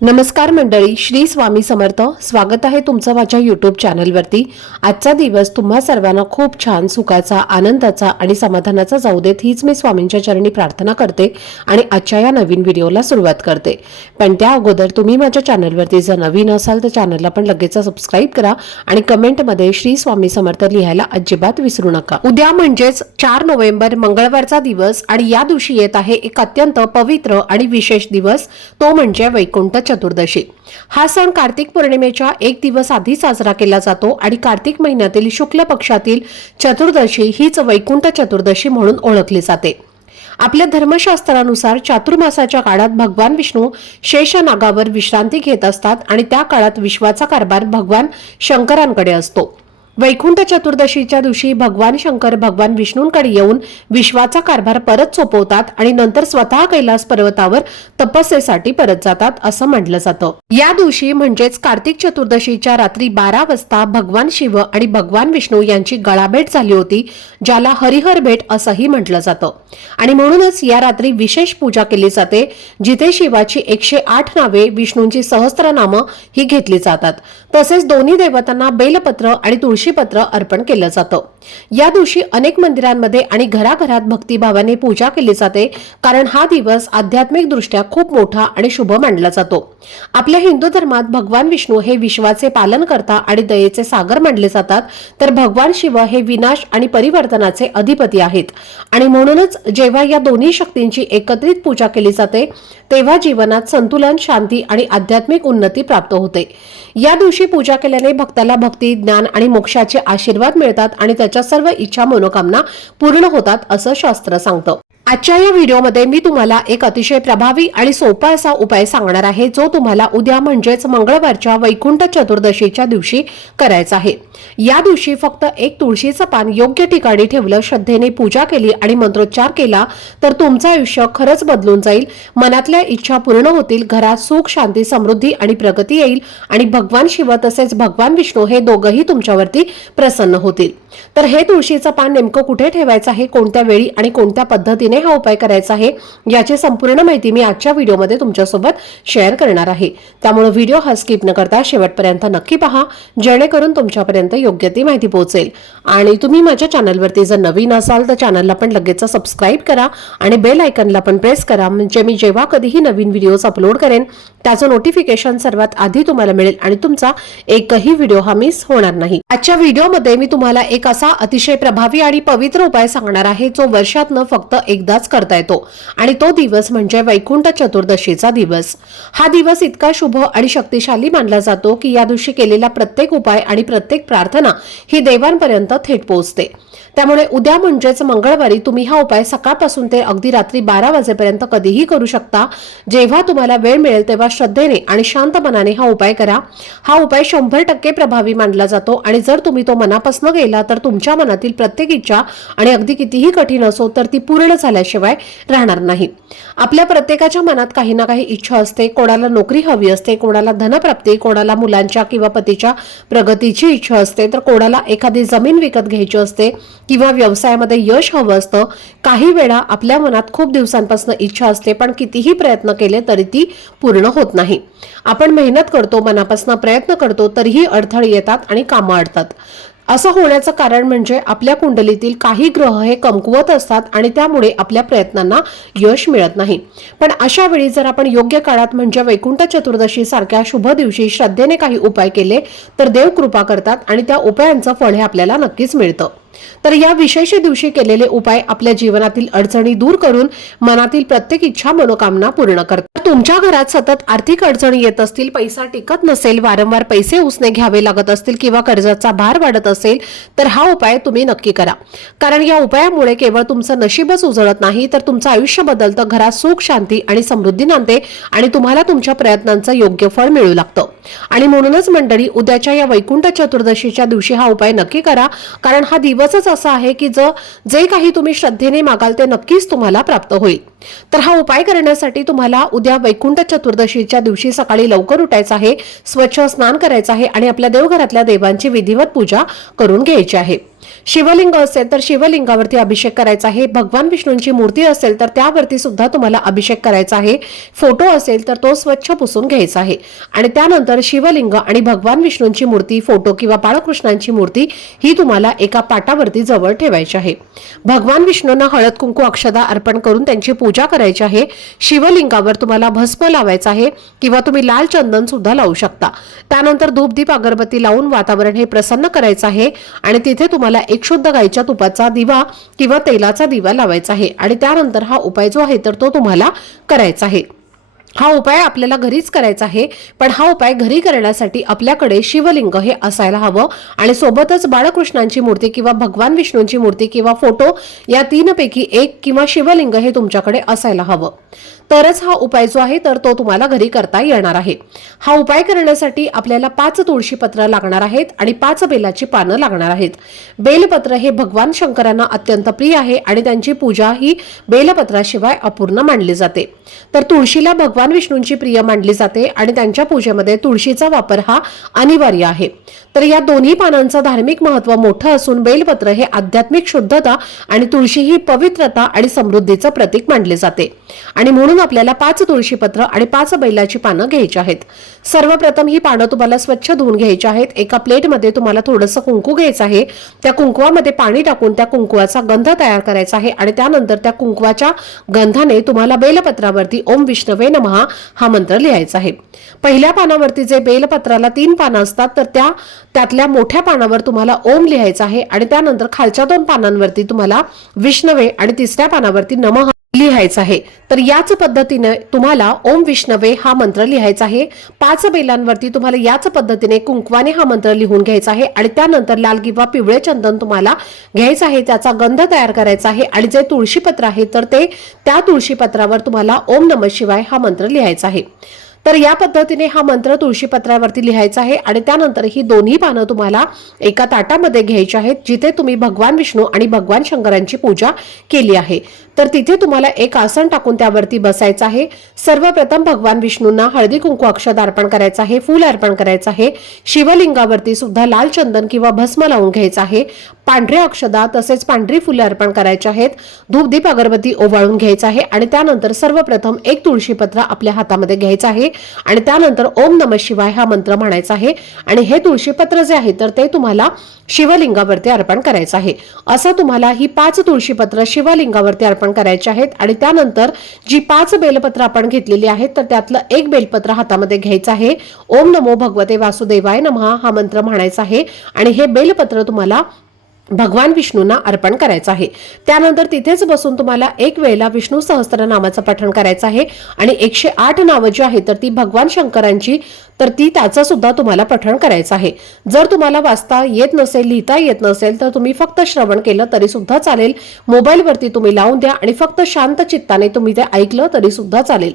नमस्कार मंडळी श्री स्वामी समर्थ. स्वागत आहे तुमचं माझ्या यूट्यूब चॅनलवरती आजचा दिवस तुम्हा सर्वांना खूप छान सुखाचा आनंदाचा आणि समाधानाचा जाऊ देत हीच मी स्वामींच्या चरणी प्रार्थना करते आणि आजच्या या नवीन व्हिडिओला सुरुवात करते. पण त्या अगोदर तुम्ही माझ्या चॅनलवरती जर नवीन असाल तर चॅनलला पण लगेच सबस्क्राईब करा आणि कमेंटमध्ये श्री स्वामी समर्थ लिहायला अजिबात विसरू नका. उद्या म्हणजेच चार नोव्हेंबर मंगळवारचा दिवस आणि या दिवशी येत आहे एक अत्यंत पवित्र आणि विशेष दिवस. तो म्हणजे वैकुंठ चतुर्दशी. हा सण कार्तिक पौर्णिमेच्या एक दिवस आधी साजरा केला जातो आणि कार्तिक महिन्यातील शुक्ल पक्षातील चतुर्दशी हीच वैकुंठ चतुर्दशी म्हणून ओळखली जाते. आपल्या धर्मशास्त्रानुसार चातुर्मासाच्या काळात भगवान विष्णू शेष नागावर विश्रांती घेत असतात आणि त्या काळात विश्वाचा कारभार भगवान शंकरांकडे असतो. वैकुंठ चतुर्दशीच्या दिवशी भगवान शंकर भगवान विष्णूंकडे येऊन विश्वाचा कारभार परत सोपवतात आणि नंतर स्वतः कैलास पर्वतावर तपस्येसाठी परत जातात असं म्हटलं जातं. या दिवशी म्हणजेच कार्तिक चतुर्दशीच्या रात्री बारा वाजता भगवान शिव आणि भगवान विष्णू यांची गळाभेट झाली होती ज्याला हरिहर भेट असंही म्हटलं जातं. आणि म्हणूनच या रात्री विशेष पूजा केली जाते जिथे शिवाची एकशे आठ नावे विष्णूंची सहस्त्रनामं ही घेतली जातात. तसेच दोन्ही देवतांना बेलपत्र आणि तुळशी तुळशीपत्र अर्पण केलं जातं. या दिवशी अनेक मंदिरांमध्ये आणि घराघरात भक्तिभावाने पूजा केली जाते कारण हा दिवस आध्यात्मिक दृष्ट्या खूप मोठा आणि शुभ मानला जातो. आपल्या हिंदू धर्मात भगवान विष्णू हे विश्वाचे पालन करता आणि दयेचे सागर मानले जातात तर भगवान शिव हे विनाश आणि परिवर्तनाचे अधिपती आहेत. आणि म्हणूनच जेव्हा या दोन्ही शक्तींची एकत्रित पूजा केली जाते तेव्हा जीवनात संतुलन शांती आणि आध्यात्मिक उन्नती प्राप्त होते. या दिवशी पूजा केल्याने भक्ताला भक्ती ज्ञान आणि मोक्ष पक्षाचे आशीर्वाद मिळतात आणि त्याच्या सर्व इच्छा मनोकामना पूर्ण होतात असं शास्त्र सांगतं. आजच्या या व्हिडिओमध्ये मी तुम्हाला एक अतिशय प्रभावी आणि सोपा असा उपाय सांगणार आहे जो तुम्हाला उद्या म्हणजेच मंगळवारच्या वैकुंठ चतुर्दशीच्या दिवशी करायचा आहे. या दिवशी फक्त एक तुळशीचं पान योग्य ठिकाणी ठेवलं श्रद्धेने पूजा केली आणि मंत्रोच्चार केला तर तुमचं आयुष्य खरंच बदलून जाईल. मनातल्या इच्छा पूर्ण होतील घरात सुख शांती समृद्धी आणि प्रगती येईल आणि भगवान शिव तसेच भगवान विष्णू हे दोघंही तुमच्यावरती प्रसन्न होतील. तर हे तुळशीचं पान नेमकं कुठे ठेवायचं आहे कोणत्या वेळी आणि कोणत्या पद्धतीने हा उपाय करायचा आहे याची संपूर्ण माहिती मी आजच्या व्हिडिओमध्ये तुमच्यासोबत शेअर करणार आहे. त्यामुळे व्हिडिओ हा स्किप न करता शेवटपर्यंत नक्की पहा जेणेकरून तुमच्यापर्यंत योग्य ती माहिती पोहोचेल. आणि तुम्ही माझ्या चॅनलवरती जर नवीन असाल तर चॅनलला पण लगेच सबस्क्राईब करा आणि बेल आयकनला पण प्रेस करा म्हणजे मी जेव्हा कधीही नवीन व्हिडिओज अपलोड करेन त्याचं नोटिफिकेशन सर्वात आधी तुम्हाला मिळेल आणि तुमचा एकही व्हिडिओ हा मिस होणार नाही. आजच्या व्हिडिओमध्ये मी तुम्हाला एक असा अतिशय प्रभावी आणि पवित्र उपाय सांगणार आहे जो वर्षातनं फक्त एक एकदाच करता येतो. आणि तो दिवस म्हणजे वैकुंठ चतुर्दशीचा दिवस. हा दिवस इतका शुभ आणि शक्तिशाली मानला जातो की या दिवशी केलेला प्रत्येक उपाय आणि प्रत्येक प्रार्थना ही देवांपर्यंत थेट पोहोचते. त्यामुळे उद्या म्हणजेच मंगळवारी तुम्ही हा उपाय सकाळपासून ते अगदी रात्री बारा वाजेपर्यंत कधीही करू शकता. जेव्हा तुम्हाला वेळ मिळेल तेव्हा श्रद्धेने आणि शांत मनाने हा उपाय करा. हा उपाय शंभर टक्के प्रभावी मानला जातो आणि जर तुम्ही तो मनापासून गेला तर तुमच्या मनातील प्रत्येक इच्छा आणि अगदी कितीही कठीण असो तर ती पूर्ण झाली झाल्याशिवाय राहणार नाही. आपल्या प्रत्येकाच्या मनात काही ना काही इच्छा असते. कोणाला नोकरी हवी असते कोणाला धनप्राप्ती कोणाला मुलांच्या किंवा पतीच्या प्रगतीची इच्छा असते तर कोणाला एखादी जमीन विकत घ्यायची असते किंवा व्यवसायामध्ये यश हवं असतं काही वेळा आपल्या मनात खूप दिवसांपासून इच्छा असते पण कितीही प्रयत्न केले तरी ती पूर्ण होत नाही. आपण मेहनत करतो मनापासून प्रयत्न करतो तरीही अडथळे येतात आणि कामं अडतात. असं होण्याचं कारण म्हणजे आपल्या कुंडलीतील काही ग्रह हे कमकुवत असतात आणि त्यामुळे आपल्या प्रयत्नांना यश मिळत नाही. पण अशा वेळी जर आपण योग्य काळात म्हणजे वैकुंठ चतुर्दशी सारख्या शुभ दिवशी श्रद्धेने काही उपाय केले तर देव कृपा करतात आणि त्या उपायांचं फळ हे आपल्याला नक्कीच मिळतं. तर या विशेष दिवशी केलेले उपाय आपल्या जीवनातील अडचणी दूर करून मनातील प्रत्येक इच्छा मनोकामना पूर्ण करतात. तुमच्या घरात सतत आर्थिक अडचणी येत असतील पैसा टिकत नसेल वारंवार पैसे उसने घ्यावे लागत असतील किंवा कर्जाचा भार वाढत असेल तर हा उपाय तुम्ही नक्की करा. कारण या उपायामुळे केवळ तुमचं नशीबच उजळत नाही तर तुमचं आयुष्य बदलतं घरात सुख शांती आणि समृद्धी नांदते आणि तुम्हाला तुमच्या प्रयत्नांचं योग्य फळ मिळू लागतं. आणि म्हणूनच मंडळी उद्याच्या या वैकुंठ चतुर्दशीच्या दिवशी हा उपाय नक्की करा कारण हा दिवस दिवसच असा आहे की ज जे काही तुम्ही श्रद्धेने मागाल ते नक्कीच तुम्हाला प्राप्त होईल. तर हा उपाय करण्यासाठी तुम्हाला उद्या वैकुंठ चतुर्दशीच्या दिवशी सकाळी लवकर उठायचं आहे स्वच्छ स्नान करायचं आहे आणि आपल्या देवघरातल्या देवांची विधिवत पूजा करून घ्यायची आहे. शिवलिंग असेल तर शिवलिंगावरती अभिषेक करायचा आहे. भगवान विष्णूंची मूर्ती असेल तर त्यावरती सुद्धा तुम्हाला अभिषेक करायचा आहे. फोटो असेल तर तो स्वच्छ पुसून घ्यायचा आहे. आणि त्यानंतर शिवलिंग आणि भगवान विष्णूंची मूर्ती फोटो किंवा बाळकृष्णांची मूर्ती ही तुम्हाला एका पाटावरती जवळ ठेवायची आहे. भगवान विष्णूंना हळद कुंकू अक्षदा अर्पण करून त्यांची पूजा करायची आहे. शिवलिंगावर तुम्हाला भस्म लावायचं आहे किंवा तुम्ही लाल चंदन सुद्धा लावू शकता. त्यानंतर धूपदीप अगरबत्ती लावून वातावरण हे प्रसन्न करायचं आहे आणि तिथे तुम्हाला एक शुद्ध गाईच्या तुपाचा दिवा किंवा तेलाचा दिवा लावायचा आहे. आणि त्यानंतर हा उपाय जो आहे तर तो तुम्हाला करायचा आहे. हा उपाय आपल्याला घरीच करायचा आहे पण हा उपाय घरी करण्यासाठी आपल्याकडे शिवलिंग हे असायला हवं. आणि सोबतच बाळकृष्णांची मूर्ती किंवा भगवान विष्णूंची मूर्ती किंवा फोटो या तीनपैकी एक किंवा शिवलिंग हे तुमच्याकडे असायला हवं. तरच हा उपाय जो आहे तर तो तुम्हाला घरी करता येणार आहे. हा उपाय करण्यासाठी आपल्याला पाच तुळशी पत्र लागणार आहेत आणि पाच बेलाची पानं लागणार आहेत. बेलपत्र हे भगवान शंकरांना अत्यंत प्रिय आहे आणि त्यांची पूजा ही बेलपत्राशिवाय अपूर्ण मानली जाते. तर तुळशीला भगवान विष्णूंची प्रिय मानली जाते आणि त्यांच्या पूजेमध्ये तुळशीचा वापर हा अनिवार्य आहे. तर या दोन्ही पानांचं धार्मिक महत्त्व मोठं असून बेलपत्र हे आध्यात्मिक शुद्धता आणि तुळशी ही पवित्रता आणि समृद्धीचं प्रतीक मानले जाते. आणि म्हणून आपल्याला पाच तुळशीपत्र आणि पाच बैलाची पानं घ्यायची आहेत. सर्वप्रथम ही पानं तुम्हाला स्वच्छ धुवून घ्यायची आहेत. एका प्लेटमध्ये तुम्हाला थोडंसं कुंकू घ्यायचं आहे. त्या कुंकुवामध्ये पाणी टाकून त्या कुंकुवाचा गंध तयार करायचा आहे आणि त्यानंतर त्या कुंकुवाच्या गंधाने तुम्हाला बेलपत्रावरती ओम विष्णवे नमहा हा मंत्र लिहायचा आहे. पहिल्या पानावरती जे बेलपत्राला तीन पानं असतात तर त्या त्यातल्या मोठ्या पानावर तुम्हाला ओम लिहायचा आहे आणि त्यानंतर खालच्या दोन पानांवरती तुम्हाला विष्णवे आणि तिसऱ्या पानावरती नमः लिहायचं आहे. तर याच पद्धतीने तुम्हाला ओम विष्णवे हा मंत्र लिहायचा आहे. पाच बेलांवरती तुम्हाला याच पद्धतीने कुंकवाने हा मंत्र लिहून घ्यायचा आहे. आणि त्यानंतर लाल किंवा पिवळे चंदन तुम्हाला घ्यायचं आहे. त्याचा गंध तयार करायचा आहे. आणि जे तुळशीपत्र आहे तर ते त्या तुळशीपत्रावर तुम्हाला ओम नम शिवाय हा मंत्र लिहायचा आहे. तर या पद्धतीने हा मंत्र तुळशीपत्रावरती लिहायचा आहे. आणि त्यानंतर ही दोन्ही पानं तुम्हाला एका ताटामध्ये घ्यायची आहेत जिथे तुम्ही भगवान विष्णू आणि भगवान शंकरांची पूजा केली आहे. तर तिथे तुम्हाला एक आसन टाकून त्यावरती बसायचं आहे. सर्वप्रथम भगवान विष्णूंना हळदी कुंकू अक्षद अर्पण करायचं आहे फूल अर्पण करायचं आहे. शिवलिंगावरती सुद्धा लाल चंदन किंवा भस्म लावून घ्यायचं आहे. पांढऱ्या अक्षदा तसेच पांढरी फुले अर्पण करायची आहेत. धूपदीप अगरबत्ती ओवाळून घ्यायचं आहे आणि त्यानंतर सर्वप्रथम एक तुळशीपत्र आपल्या हातामध्ये घ्यायचं आहे. आणि त्यानंतर ओम नम शिवाय हा मंत्र म्हणायचा आहे. आणि हे तुळशीपत्र जे आहे तर ते तुम्हाला शिवलिंगावरती अर्पण करायचं आहे. असं तुम्हाला ही पाच तुळशीपत्र शिवलिंगावरती अर्पण करायचे आहेत. आणि त्यानंतर जी पाच बेलपत्र आपण घेतलेली आहेत तर त्यातलं एक बेलपत्र हातामध्ये घ्यायचं आहे. ओम नमो भगवते वासुदेवाय नमः हा मंत्र म्हणायचा आहे. आणि हे बेलपत्र तुम्हाला भगवान विष्णूंना अर्पण करायचं आहे. त्यानंतर तिथेच बसून तुम्हाला एक वेळेला विष्णू सहस्त्रनामाचं पठण करायचं आहे आणि एकशे आठ नावं जी आहेत तर ती भगवान शंकरांची तर ती त्याचं सुद्धा तुम्हाला पठण करायचं आहे. जर तुम्हाला वाचता येत नसेल लिहिता येत नसेल तर तुम्ही फक्त श्रवण केलं तरी सुद्धा चालेल. मोबाईलवरती तुम्ही लावून द्या आणि फक्त शांत चित्ताने तुम्ही ते ऐकलं तरी सुद्धा चालेल.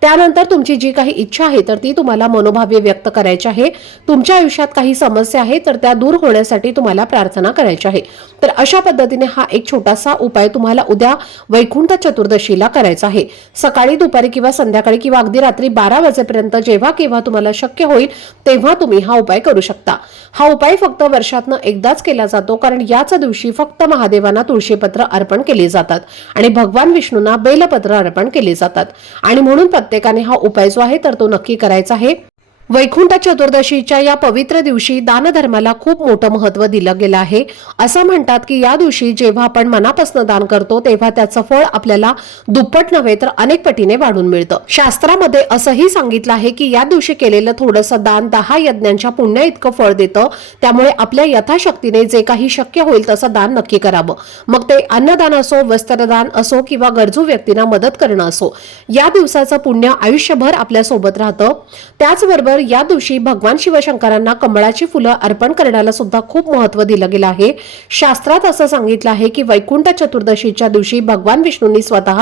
त्यानंतर तुमची जी काही इच्छा आहे तर ती तुम्हाला मनोभावे व्यक्त करायची आहे. तुमच्या आयुष्यात काही समस्या आहे तर त्या दूर होण्यासाठी तुम्हाला प्रार्थना करायची आहे. तर अशा पद्धतीने हा एक छोटासा उपाय तुम्हाला उद्या वैकुंठ चतुर्दशीला करायचा आहे. सकाळी दुपारी किंवा संध्याकाळी किंवा अगदी रात्री बारा वाजेपर्यंत जेव्हा केव्हा तुम्हाला शक्य होईल तेव्हा तुम्ही हा उपाय करू शकता. हा उपाय फक्त वर्षातनं एकदाच केला जातो कारण याच दिवशी फक्त महादेवांना तुळशीपत्र अर्पण केले जातात आणि भगवान विष्णूंना बेलपत्र अर्पण केले जातात. आणि म्हणून प्रत्येकाने हा उपाय जो आहे तर तो नक्की करायचा आहे. वैकुंठ चतुर्दशीच्या या पवित्र दिवशी दानधर्माला खूप मोठं महत्त्व दिलं गेलं आहे. असं म्हणतात की या दिवशी जेव्हा आपण मनापासून दान करतो तेव्हा त्याचं फळ आपल्याला दुप्पट नव्हे तर अनेक पटीने वाढून मिळतं. शास्त्रामध्ये असंही सांगितलं आहे की या दिवशी केलेलं थोडंसं दान दहा यज्ञांच्या पुण्या इतकं फळ देतं. त्यामुळे आपल्या यथाशक्तीने जे काही शक्य होईल तसं दान नक्की करावं. मग ते अन्नदान असो वस्त्रदान असो किंवा गरजू व्यक्तींना मदत करणं असो. या दिवसाचं पुण्य आयुष्यभर आपल्यासोबत राहतं. त्याचबरोबर तर या दिवशी भगवान शिवशंकरांना कमळाची फुलं अर्पण करण्याला सुद्धा खूप महत्त्व दिलं गेलं आहे. शास्त्रात असं सांगितलं आहे की वैकुंठ चतुर्दशीच्या दिवशी भगवान विष्णूंनी स्वतः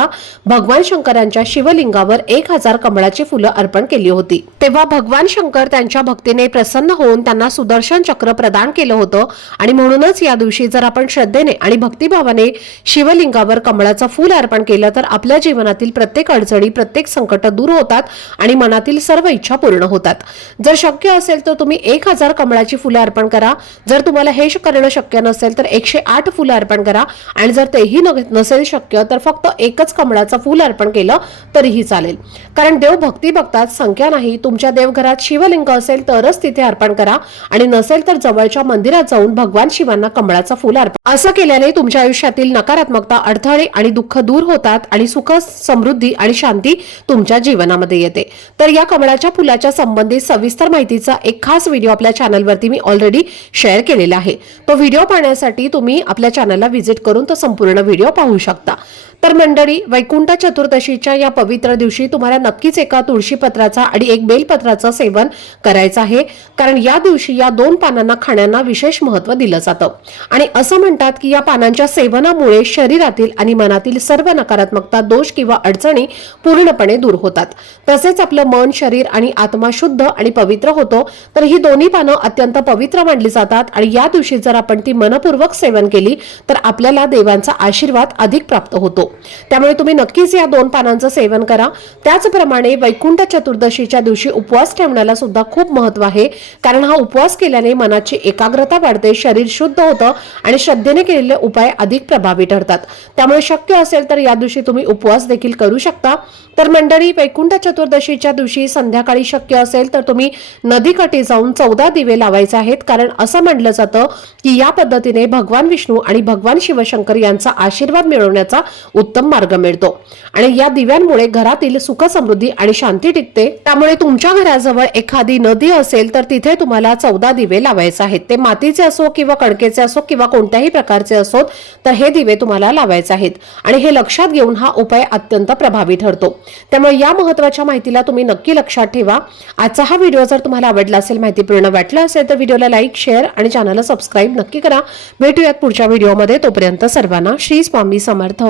भगवान शंकरांच्या शिवलिंगावर एक हजार कमळाची फुलं अर्पण केली होती. तेव्हा भगवान शंकर त्यांच्या भक्तीने प्रसन्न होऊन त्यांना सुदर्शन चक्र प्रदान केलं होतं आणि म्हणूनच या दिवशी जर आपण श्रद्धेने आणि भक्तिभावाने शिवलिंगावर कमळाचं फूल अर्पण केलं तर आपल्या जीवनातील प्रत्येक अडचणी प्रत्येक संकट दूर होतात आणि मनातील सर्व इच्छा पूर्ण होतात. जर शक्य असेल तर तुम्ही एक हजार कमळाची फुलं अर्पण करा. जर तुम्हाला हे करणं शक्य नसेल तर एकशे आठ फुलं अर्पण करा. आणि जर तेही नसेल शक्य तर फक्त एकच कमळाचं फुल अर्पण केलं तरीही चालेल. कारण देव भक्ती बघतात संख्या नाही. तुमच्या देवघरात शिवलिंग असेल तरच तिथे अर्पण करा. आणि नसेल तर जवळच्या मंदिरात जाऊन भगवान शिवांना कमळाचं फुल अर्पण असं केल्याने तुमच्या आयुष्यातील नकारात्मकता अडथळे आणि दुःख दूर होतात आणि सुख समृद्धी आणि शांती तुमच्या जीवनामध्ये येते. तर या कमळाच्या फुलाच्या संबंधित सविस्तर माहितीचा एक खास व्हिडिओ आपल्या चॅनलवरती मी ऑलरेडी शेअर केलेला आहे. तो व्हिडिओ पाहण्यासाठी तुम्ही आपल्या चॅनलला व्हिजिट करून तो संपूर्ण व्हिडिओ पाहू शकता. तर मंडळी वैकुंठ चतुर्दशीच्या या पवित्र दिवशी तुम्हाला नक्कीच एका तुळशीपत्राचा आणि एक बेलपत्राचं सेवन करायचं आहे. कारण या दिवशी या दोन पानांना खाण्यांना विशेष महत्त्व दिलं जातं. आणि असं म्हणतात की या पानांच्या सेवनामुळे शरीरातील आणि मनातील सर्व नकारात्मकता दोष किंवा अडचणी पूर्णपणे दूर होतात. तसेच आपलं मन शरीर आणि आत्मा शुद्ध आणि पवित्र होतो तर ही दोन्ही पानं अत्यंत पवित्र मानली जातात आणि या दिवशी जर आपण ती मनपूर्वक सेवन केली तर आपल्याला देवांचा आशीर्वाद अधिक प्राप्त होतो. त्यामुळे तुम्ही नक्कीच या दोन पानांचं सेवन करा. त्याचप्रमाणे वैकुंठ चतुर्दशीच्या दिवशी उपवास ठेवण्याला सुद्धा खूप महत्त्व आहे. कारण हा उपवास केल्याने मनाची एकाग्रता वाढते शरीर शुद्ध होतं आणि श्रद्धेने केलेले उपाय अधिक प्रभावी ठरतात. त्यामुळे शक्य असेल तर या दिवशी तुम्ही उपवास देखील करू शकता. तर मंडळी वैकुंठ चतुर्दशीच्या दिवशी संध्याकाळी शक्य असेल तर तुम्ही नदीकाठी जाऊन चौदा दिवे लावायचे आहेत. कारण असं म्हटलं जातं की या पद्धतीने भगवान विष्णू आणि भगवान शिवशंकर यांचा आशीर्वाद मिळवण्याचा उत्तम मार्ग मिळतो. आणि या दिव्यांमुळे घरातील सुख समृद्धी आणि शांती टिकते. त्यामुळे तुमच्या घराजवळ एखादी नदी असेल तर तिथे तुम्हाला चौदा दिवे लावायचे आहेत. ते मातीचे असो किंवा कणकेचे असो किंवा कोणत्याही प्रकारचे असोत तर हे दिवे तुम्हाला लावायचे आहेत. आणि हे लक्षात घेऊन हा उपाय अत्यंत प्रभावी ठरतो. त्यामुळे या महत्त्वाच्या माहितीला तुम्ही नक्की लक्षात ठेवा. आजचा हा व्हिडिओ जर तुम्हाला आवडला असेल माहितीपूर्ण वाटला असेल तर व्हिडिओला लाईक शेअर आणि चॅनलला सबस्क्राईब नक्की करा. भेटूयात पुढच्या व्हिडिओमध्ये. तोपर्यंत सर्वांना श्री स्वामी समर्थ.